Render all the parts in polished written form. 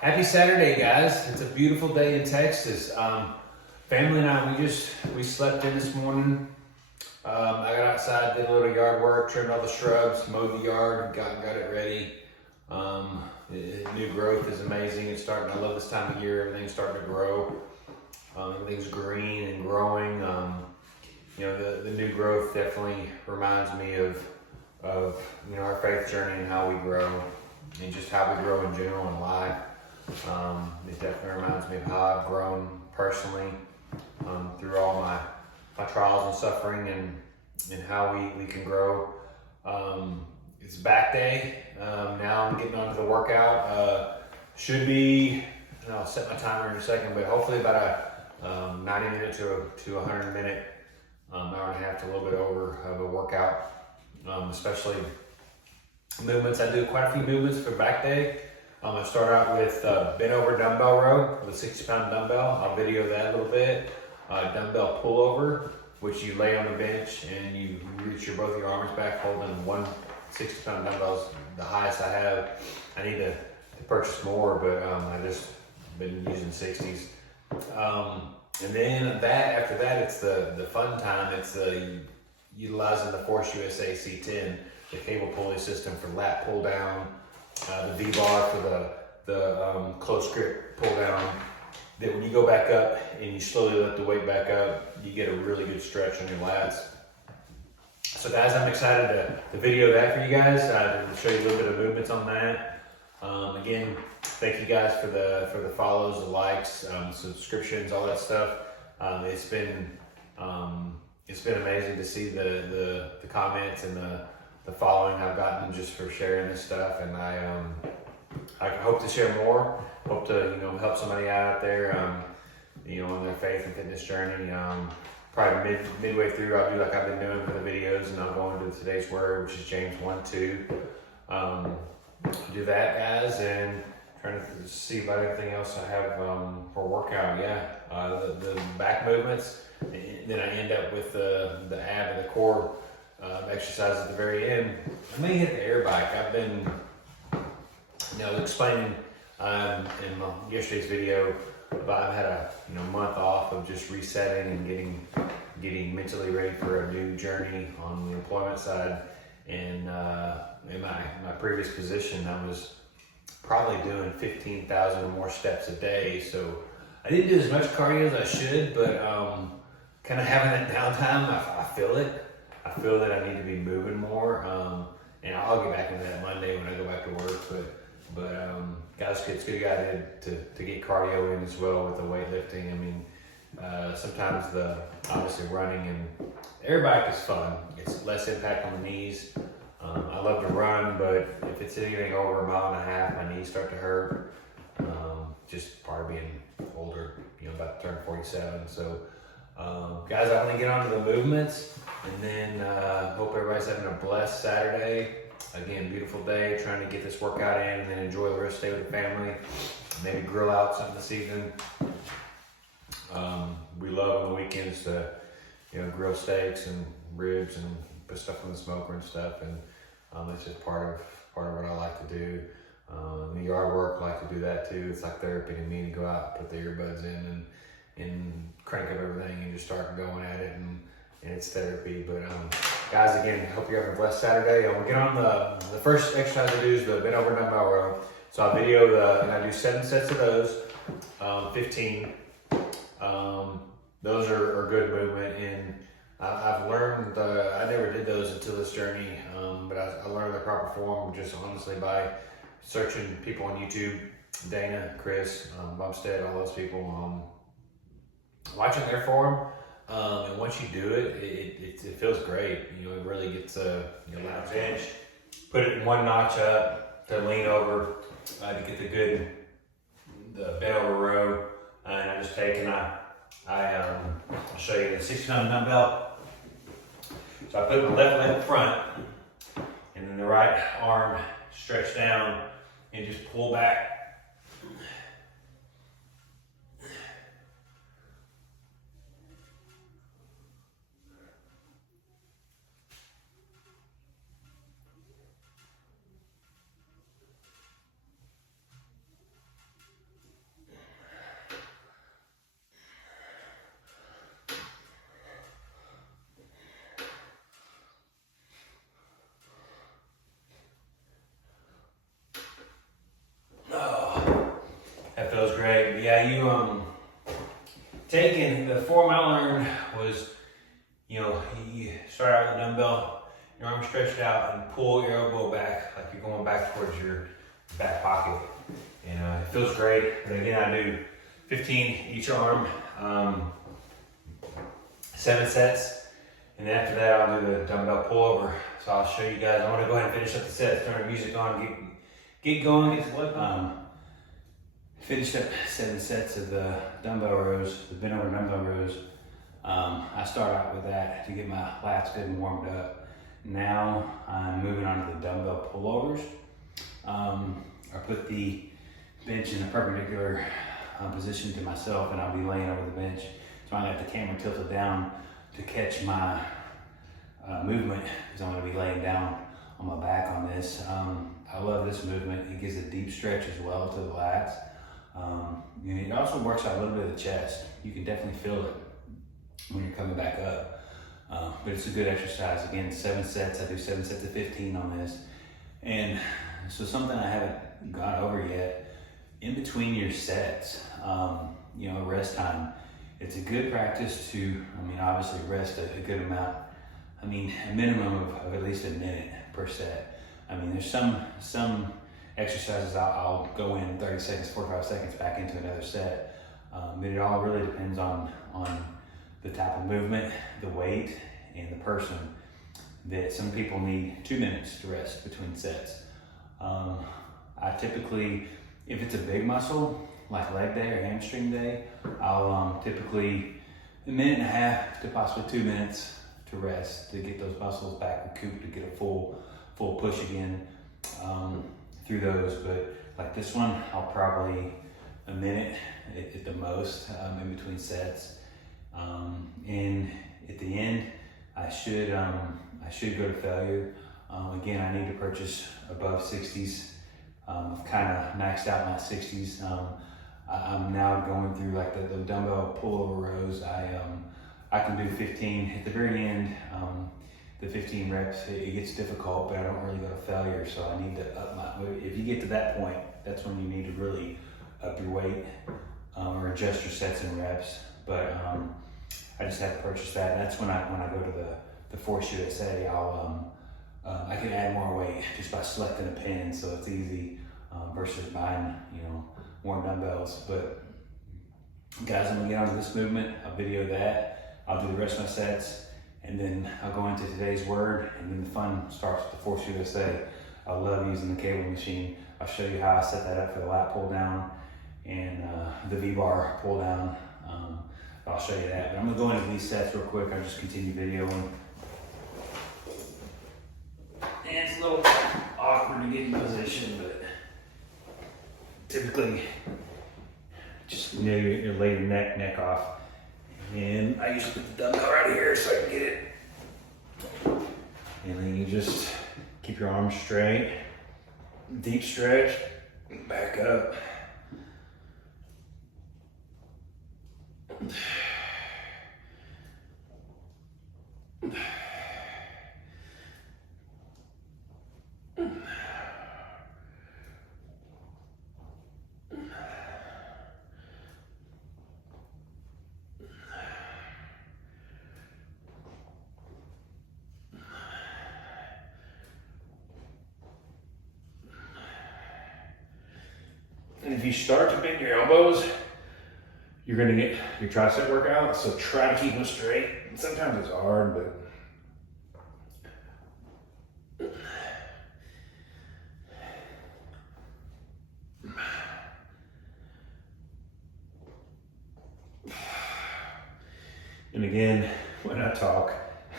Happy Saturday, guys. It's a beautiful day in Texas. Family and I, we slept in this morning. I got outside, did a little yard work, trimmed all the shrubs, mowed the yard, got it ready. New growth is amazing. It's starting, I love this time of year. Everything's starting to grow. Everything's green and growing. The new growth definitely reminds me of our faith journey and how we grow and just how we grow in general in life. It definitely reminds me of how I've grown personally through all my trials and suffering and how we can grow. It's back day. Now I'm getting onto the workout. Should be, I'll set my timer in a second, but hopefully about a 90 minute to 100 minute, hour and a half to a little bit over of a workout, especially movements. I do quite a few movements for back day. I start out with bent over dumbbell row with a 60-pound dumbbell. I'll video that a little bit. Dumbbell pullover, which you lay on the bench and you reach both your arms back holding one 60-pound dumbbells, the highest I have. I need to purchase more, but I just been using 60s. And then after that, it's the fun time. It's utilizing the Force USA C10, the cable pulley system for lat pull down, the V-bar for the close grip pull down. That when you go back up and you slowly lift the weight back up, you get a really good stretch on your lats. So guys, I'm excited to video that for you guys, to show you a little bit of movements on that. Again, thank you guys for the follows, the likes, subscriptions, all that stuff. It's been amazing to see the comments and the following I've gotten just for sharing this stuff, and I hope to share more. Hope to help somebody out there, on their faith and fitness journey. Probably midway through, I'll do like I've been doing for the videos, and I'll go into today's word, which is James 2. Do that, guys, and trying to see about everything else I have for workout. The back movements, and then I end up with the ab and the core exercise at the very end. I may hit the air bike. I've been explaining in yesterday's video about I've had a month off of just resetting and getting mentally ready for a new journey on the employment side. And in my previous position, I was probably doing 15,000 or more steps a day. So I didn't do as much cardio as I should, but kind of having that downtime, I feel it. I feel that I need to be moving more. And I'll get back into that Monday when I go back to work. But guys, it's good to get cardio in as well with the weightlifting. I mean, sometimes obviously running and air bike is fun. It's less impact on the knees. I love to run, but if it's anything over 1.5 miles, my knees start to hurt. Just part of being older, about to turn 47. So, guys, I want to get on to the movements, and then hope everybody's having a blessed Saturday. Again, beautiful day, trying to get this workout in and then enjoy the rest of the day with the family. Maybe grill out something this evening. We love on the weekends to, grill steaks and ribs and put stuff in the smoker and stuff. And it's just part of what I like to do. The yard work, I like to do that too. It's like therapy to me to go out and put the earbuds in and crank up everything and just start going at it. And it's therapy. But guys, again, hope you're having a blessed Saturday. We'll get on the first exercise I do is the bent over dumbbell row. So I video and I do 7 sets of those, 15. Those are good movement, and I've learned, I never did those until this journey, but I learned the proper form just honestly by searching people on YouTube, Dana, Chris, Bumstead, all those people, watching their form. And once you do it, it feels great. It really gets lie on the bench, put it in one notch up to lean over to get the bent over row. And I just take and I'll show you the 60-pound dumbbell. So I put my left leg in front, and then the right arm stretched down and just pull back. yeah, taking the form I learned was, you start out with a dumbbell, your arm stretched out, and pull your elbow back like you're going back towards your back pocket. And it feels great. But again, I do 15 each arm, 7 sets. And then after that, I'll do the dumbbell pullover. So I'll show you guys. I want to go ahead and finish up the set, turn the music on, get going, get the blood pumping. Finished up 7 sets of the dumbbell rows, the bent over dumbbell rows. I start out with that to get my lats good and warmed up. Now I'm moving on to the dumbbell pullovers. I put the bench in a perpendicular position to myself, and I'll be laying over the bench. So I have the camera tilted down to catch my movement, because I'm going to be laying down on my back on this. I love this movement. It gives a deep stretch as well to the lats. It also works out a little bit of the chest. You can definitely feel it when you're coming back up. But it's a good exercise. Again, 7 sets. I do 7 sets of 15 on this. And so something I haven't gone over yet, in between your sets, rest time, it's a good practice to, obviously rest a good amount. A minimum of at least a minute per set. There's some exercises I'll go in 30 seconds, 45 seconds back into another set. But it all really depends on the type of movement, the weight, and the person. That some people need 2 minutes to rest between sets. I typically, if it's a big muscle, like leg day or hamstring day, I'll typically 1.5 minutes to possibly 2 minutes to rest, to get those muscles back recouped, to get a full push again through those. But like this one, I'll probably 1 minute at the most in between sets. And at the end, I should go to failure. Again, I need to purchase above 60s. I've kind of maxed out my 60s. I'm now going through like the dumbbell pullover rows. I can do 15 at the very end. The 15 reps, it gets difficult, but I don't really go to failure. So I need to up my. If you get to that point, that's when you need to really up your weight or adjust your sets and reps. But I just have to purchase that. And that's when I go to the Force USA. I can add more weight just by selecting a pin, so it's easy versus buying more dumbbells. But guys, I'm gonna get onto this movement. I'll video that. I'll do the rest of my sets, and then I'll go into today's word, and then the fun starts with the Force USA. I love using the cable machine. I'll show you how I set that up for the lat pull down and the V-bar pull down. I'll show you that. But I'm gonna go into these sets real quick. I'll just continue videoing. And it's a little awkward to get in position, but typically just you lay your neck off. And I usually put the dumbbell right here so I can get it. And then you just keep your arms straight, deep stretch, back up. And if you start to bend your elbows, you're gonna get your tricep workout, so try to keep them straight. And sometimes it's hard, but and again, when I talk,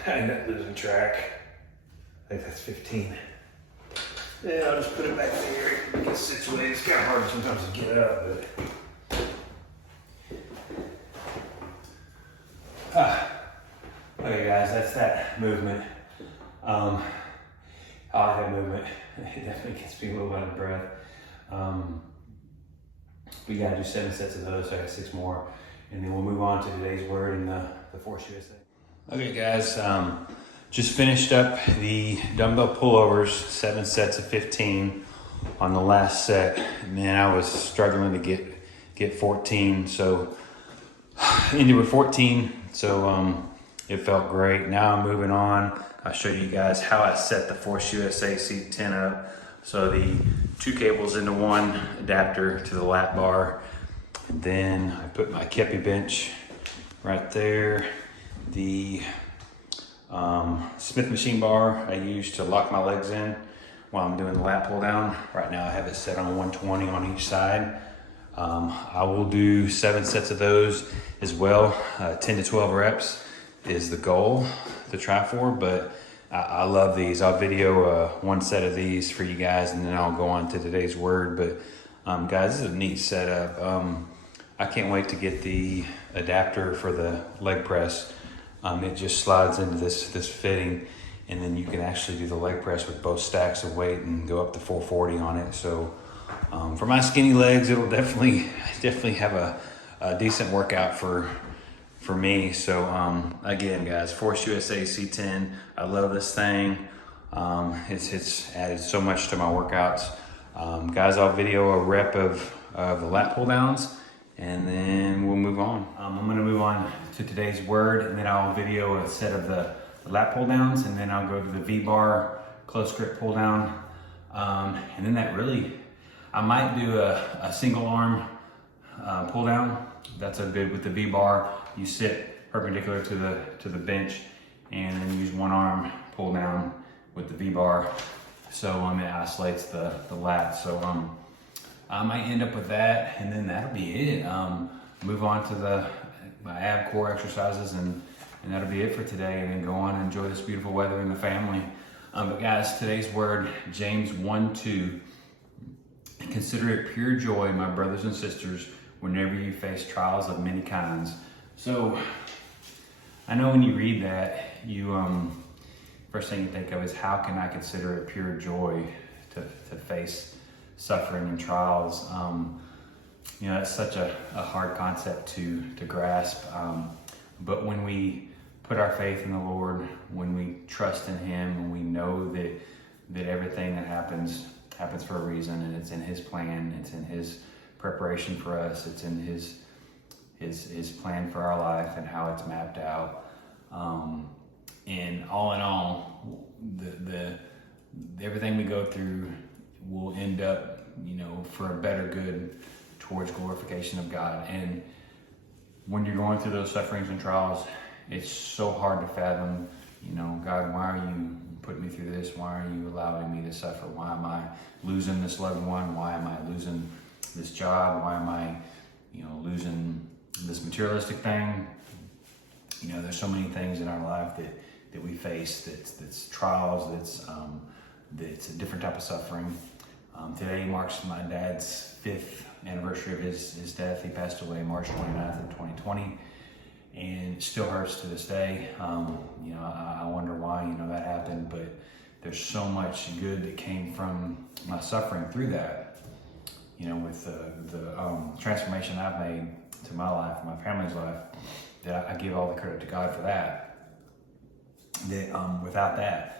I end up losing track. I think that's 15. Yeah, I'll just put it back there, get situated. It's kind of hard sometimes to get up, but okay guys, that's that movement. I like that movement. It definitely gets me a little out of breath. We gotta do 7 sets of those, so I got 6 more. And then we'll move on to today's word in the Force USA. Okay guys, just finished up the dumbbell pullovers, 7 sets of 15 on the last set. Man, I was struggling to get get 14. So ended with 14. So it felt great. Now I'm moving on. I'll show you guys how I set the Force USA C10 up. So the 2 cables into one adapter to the lap bar. Then I put my kepi bench right there. The Smith machine bar I use to lock my legs in while I'm doing the lat pull down. Right now I have it set on 120 on each side. I will do 7 sets of those as well. 10 to 12 reps is the goal to try for, but I love these. I'll video one set of these for you guys, and then I'll go on to today's word. But guys, this is a neat setup. I can't wait to get the adapter for the leg press. It just slides into this fitting, and then you can actually do the leg press with both stacks of weight and go up to 440 on it. So for my skinny legs, it'll definitely have a decent workout for me. So again, guys, Force USA C10, I love this thing. It's added so much to my workouts. Guys, I'll video a rep of the lat pull downs, and then we'll move on. I'm gonna move on to today's word, and then I'll video a set of the lat pull downs, and then I'll go to the V-bar close grip pull down. And then I might do a single arm pull down. That's a good with the V-bar. You sit perpendicular to the bench, and then use one arm pull down with the V-bar. So it isolates the lat. So I might end up with that, and then that'll be it. Move on to my ab core exercises, and that'll be it for today. And then go on and enjoy this beautiful weather and the family. But guys, today's word, James 1:2. Consider it pure joy, my brothers and sisters, whenever you face trials of many kinds. So I know when you read that, you first thing you think of is, how can I consider it pure joy to face suffering and trials? It's such a hard concept to grasp. But when we put our faith in the Lord, when we trust in Him, and we know that everything that happens for a reason, and it's in His plan, it's in His preparation for us, it's in His plan for our life and how it's mapped out. And all in all, the everything we go through will end up, for a better good towards glorification of God. And when you're going through those sufferings and trials, it's so hard to fathom, God, why are you putting me through this? Why are you allowing me to suffer? Why am I losing this loved one? Why am I losing this job? Why am I, losing this materialistic thing? There's so many things in our life that we face that's trials, that's a different type of suffering. Today marks my dad's 5th anniversary of his death. He passed away March 29th of 2020, and it still hurts to this day. I wonder why, that happened, but there's so much good that came from my suffering through that. With the transformation I've made to my life, my family's life, that I give all the credit to God for that. Without that,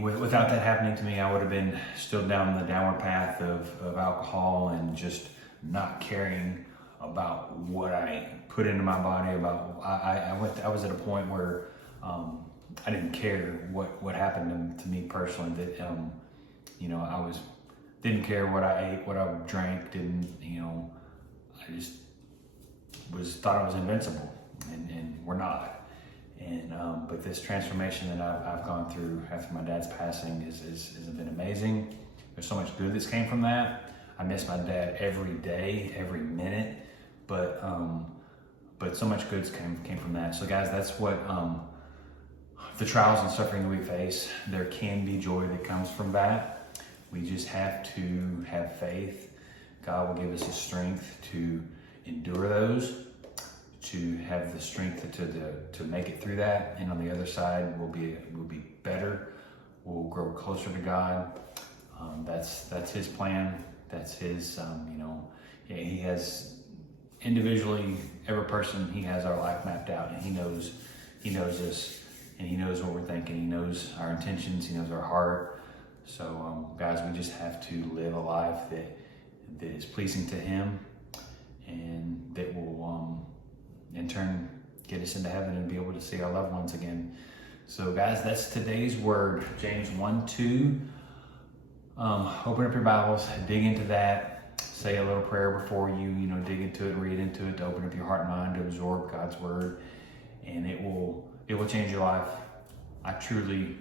without that happening to me, I would have been still down the downward path of alcohol and just not caring about what I put into my body. I was at a point where I didn't care what happened to me personally. That I didn't care what I ate, what I drank. I just thought I was invincible, and we're not. And but this transformation that I've gone through after my dad's passing has been amazing. There's so much good that's came from that. I miss my dad every day, every minute, but so much good came from that. So guys, that's what the trials and suffering that we face. There can be joy that comes from that. We just have to have faith. God will give us His strength to endure those, to have the strength to make it through that, and on the other side we'll be better. We'll grow closer to God. That's His plan. That's His. He has individually, every person, He has our life mapped out, and He knows us, and He knows what we're thinking. He knows our intentions. He knows our heart. So guys, we just have to live a life that is pleasing to Him. and that will in turn get us into heaven and be able to see our loved ones again. So guys, that's today's word, James 1:2. Open up your Bibles, dig into that, say a little prayer before you dig into it, read into it, to open up your heart and mind to absorb God's word, and it will change your life. I truly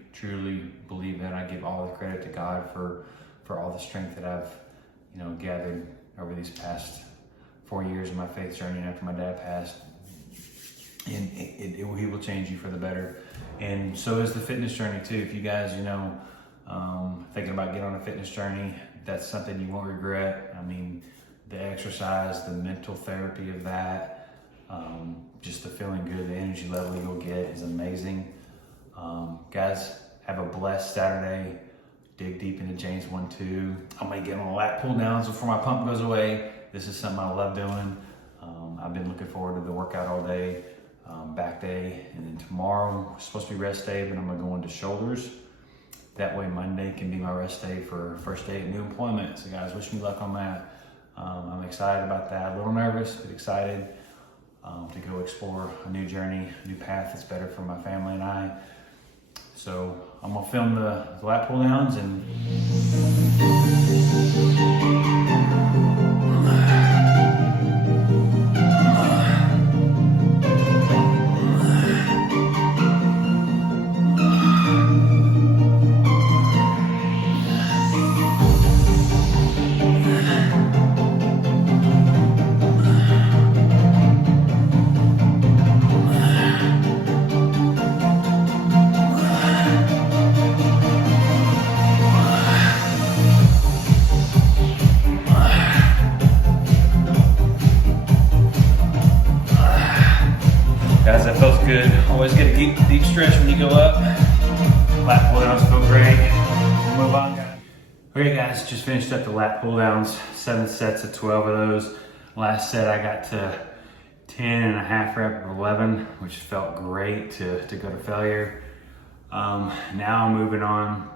believe that. I give all the credit to God for all the strength that I've gathered over these past 4 years of my faith journey after my dad passed. And he will change you for the better. And so is the fitness journey too. If you guys, thinking about getting on a fitness journey, that's something you won't regret. I mean, the exercise, the mental therapy of that, just the feeling good, the energy level you'll get is amazing. Guys, have a blessed Saturday. Dig deep into James 1:2. I'm gonna get on lat pull downs before my pump goes away. This is something I love doing. I've been looking forward to the workout all day. Back day, and then tomorrow is supposed to be rest day, but I'm gonna go into shoulders. That way Monday can be my rest day for first day of new employment. So guys, wish me luck on that. I'm excited about that. A little nervous, but excited to go explore a new journey, a new path that's better for my family and I. So I'm gonna film the lat pull downs and guys, that feels good. Always get a deep stretch when you go up. Lat pull downs feel great. We'll move on, guys. Okay, guys, just finished up the lat pull downs. 7 sets of 12 of those. Last set I got to 10.5 rep of 11, which felt great to go to failure. Now I'm moving on,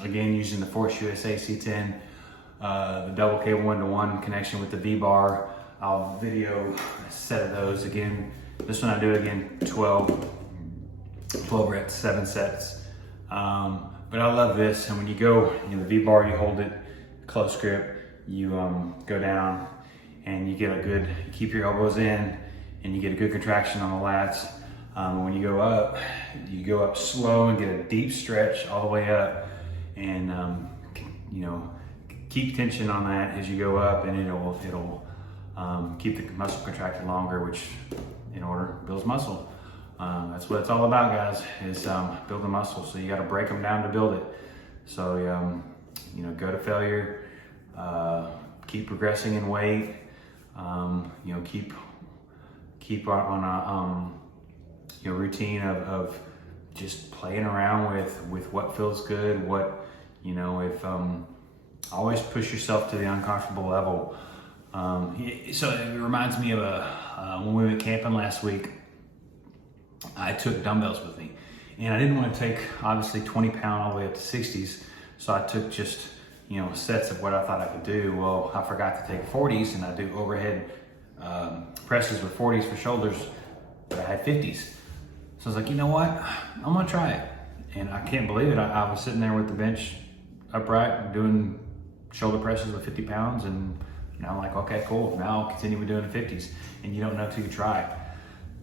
again using the Force USA C10, the double cable 1-to-1 connection with the V-bar. I'll video a set of those again. This one I do again 12 reps, 7 sets. But I love this. And when you go, the V-bar, you hold it close grip, you go down and you get a good, keep your elbows in and you get a good contraction on the lats. When you go up slow and get a deep stretch all the way up, and keep tension on that as you go up, and it'll keep the muscle contracted longer, which in order builds muscle. That's what it's all about, guys, is building muscle. So you got to break them down to build it. So go to failure, keep progressing in weight, keep on a routine of just playing around with what feels good, if always push yourself to the uncomfortable level. So it reminds me of when we went camping last week. I took dumbbells with me, and I didn't want to take obviously 20 pound all the way up to 60s, so I took just sets of what I thought I could do. Well, I forgot to take 40s, and I do overhead presses with 40s for shoulders, but I had 50s. So I was like, you know what, I'm gonna try it. And I can't believe it, I was sitting there with the bench upright doing shoulder presses with 50 pounds, and now I'm like, okay, cool, now I'll continue with doing the 50s. And you don't know till you try.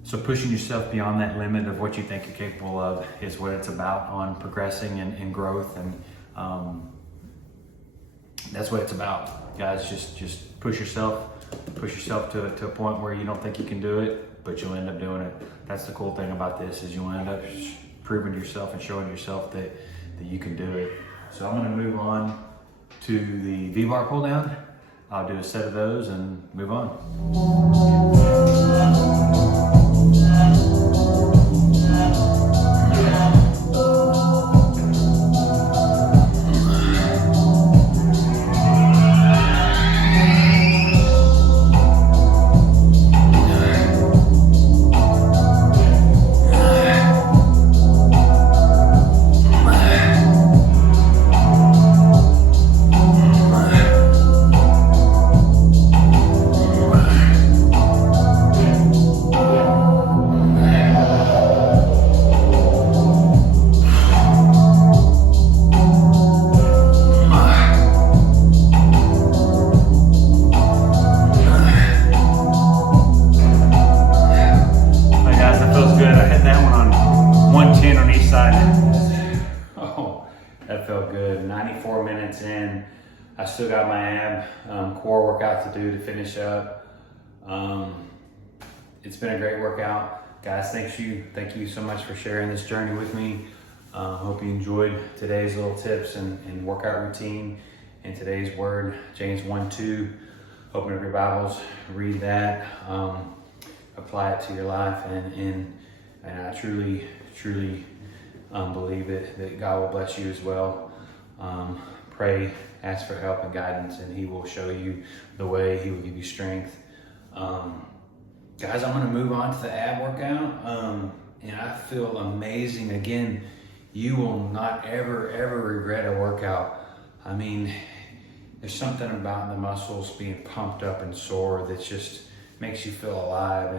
So pushing yourself beyond that limit of what you think you're capable of is what it's about on progressing and growth. And that's what it's about, guys. Just push yourself to a point where you don't think you can do it, but you'll end up doing it. That's the cool thing about this, is you'll end up proving to yourself and showing yourself that you can do it. So I'm gonna move on to the V-bar pull down. I'll do a set of those and move on. 94 minutes in. I still got my ab core workout to do to finish up. It's been a great workout. Guys, thank you so much for sharing this journey with me. Hope you enjoyed today's little tips and workout routine and today's word, James 1:2. Open up your Bibles, read that, apply it to your life, and I truly believe that God will bless you as well. Pray, ask for help and guidance, and He will show you the way. He will give you strength. Guys, I'm going to move on to the ab workout, and I feel amazing. Again, you will not ever regret a workout. I mean, there's something about the muscles being pumped up and sore that just makes you feel alive,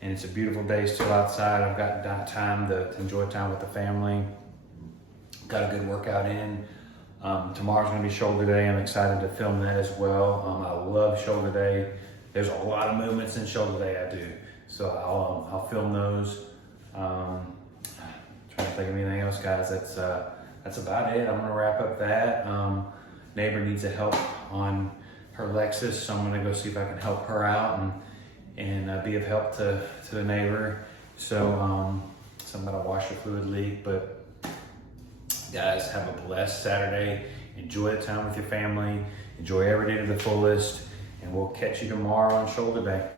and it's a beautiful day still outside. I've got time to enjoy time with the family. Got a good workout in. Tomorrow's going to be shoulder day. I'm excited to film that as well. I love shoulder day. There's a lot of movements in shoulder day I do, so I'll film those. Trying to think of anything else, guys. That's about it. I'm going to wrap up that. Neighbor needs a help on her Lexus, so I'm going to go see if I can help her out and be of help to the neighbor. So I'm going to wash a fluid leak. But guys, have a blessed Saturday. Enjoy the time with your family. Enjoy every day to the fullest. And we'll catch you tomorrow on shoulder day.